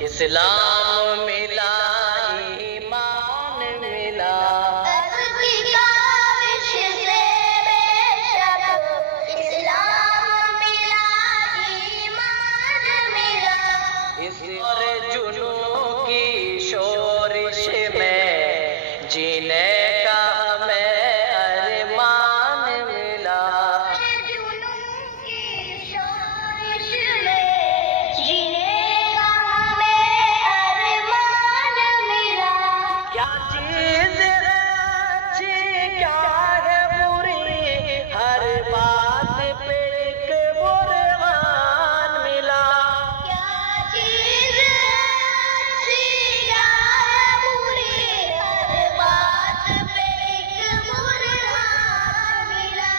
اسلام ملا ایمان ملا، اس کی کاوش سے بے شک اسلام ملا ایمان ملا، اس اور جنوں کی شورش میں جینے کا ہمیں ارمان ملا، جنوں کی شورش میں جینے کا ہمیں ارمان ملا، کیا چیز ہے اچھی کیا ہے بری، ہر بات پہ ایک برہان ملا، کیا چیز اچھی کیا ہے بری، ہر بات پہ ایک برہان ملا،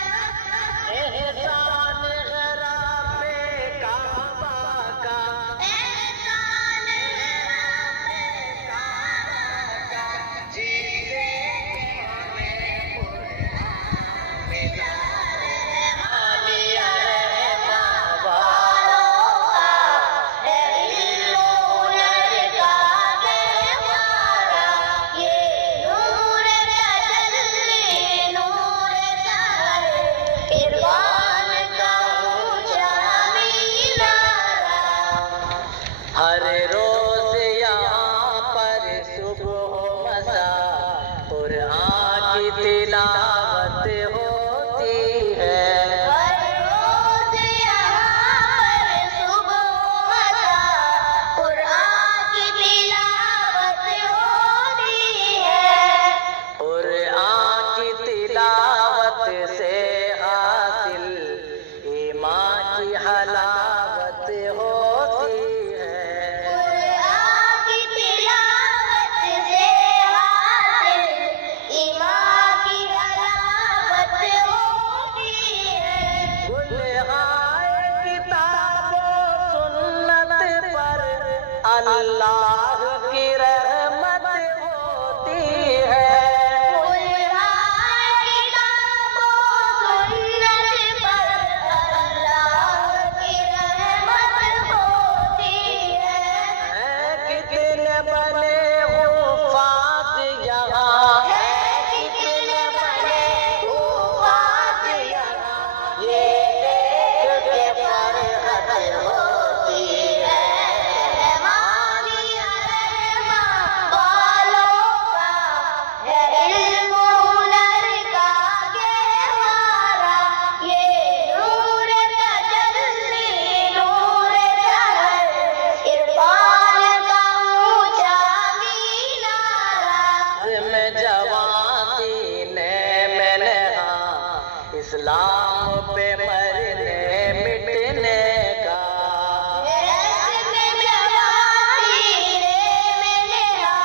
احسان غرا پہ کعبہ کا، احسان غرا پہ کعبہ کا، جیسے ہمیں قرآن ملا، رحمانی رحماں والوں کا ہے علم و ہنر کا گہوارہ، یہ نور تجلی نور سحر، عرفان کا اونچا مینارہ، ہر روز یہاں پر صبح و مساء قرآن کی تلاوت ہوتی ہے، ہر روز یہاں پر صبح و مساء قرآن کی تلاوت ہوتی ہے، قرآن کی تلاوت سے حاصل ایمان کی حلاوت ہوتی ہے، قرآن کی تلاوت سے حاصل ایمان کی حلاوت ہوتی ہے، گلہائے کتاب و سنت پر اللہ کی رحمت ہوتی ہے، گلہائے کتاب و سنت پر اللہ کی رحمت ہوتی ہے، کتنے بنے حفاظ یہاں، کتنے بنے حفاظ یہاں، یہ دیکھ کے فرحت ہوتی ہے، رحمانی رحماں والوں کا ہے علم و ہنر کا گہوارہ، یہ نور تجلی نور سحر، عرفان کا اونچا مینارہ، میں جوان سینے میں نہا اسلام پہ مرنے مٹنے کا، میں جوان سینے میں نہا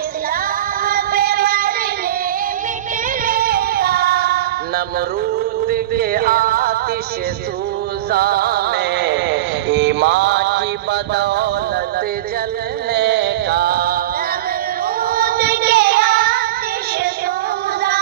اسلام پہ مرنے مٹنے کا، نمرود کے آتش سوزا میں ایمان کی بدولت جلنے کا، نمرود کے آتش سوزا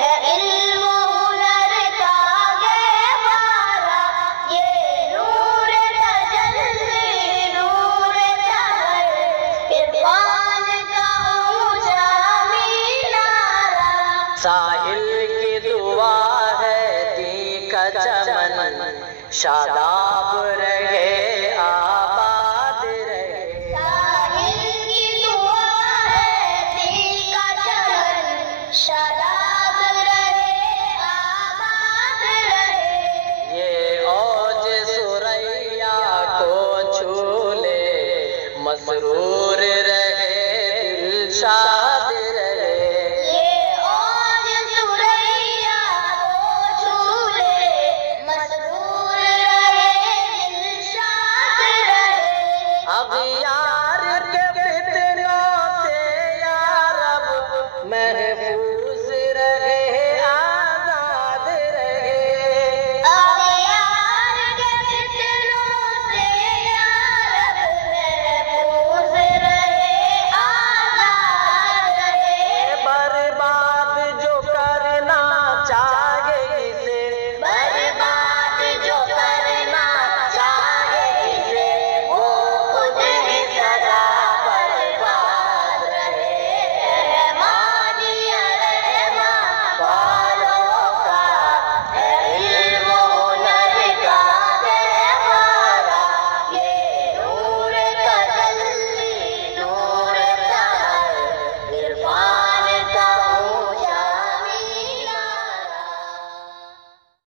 ہے علم و ہنر کا گہوارہ، یہ نور تجلی نور تہر، عرفان کا اونچا مینارہ۔ ساحل کی دعا ہے دی کا چمن، شاداب رہے آباد رہے۔ ساحل کی دعا ہے دی کا چمن، شاداب رہے آباد رہے۔ یہ اوج سریا کو چھو لے، مسرور رہے دل شاد رہے۔ یہ اوج سریا کو چھو لے، مسرور رہے دل شاد رہے۔ اغیار کے فتنوں سے یا رب محفوظ رہے آزاد رہے۔ اغیار کے فتنوں سے یا رب محفوظ رہے آزاد رہے۔ برباد جو کرنا چاہے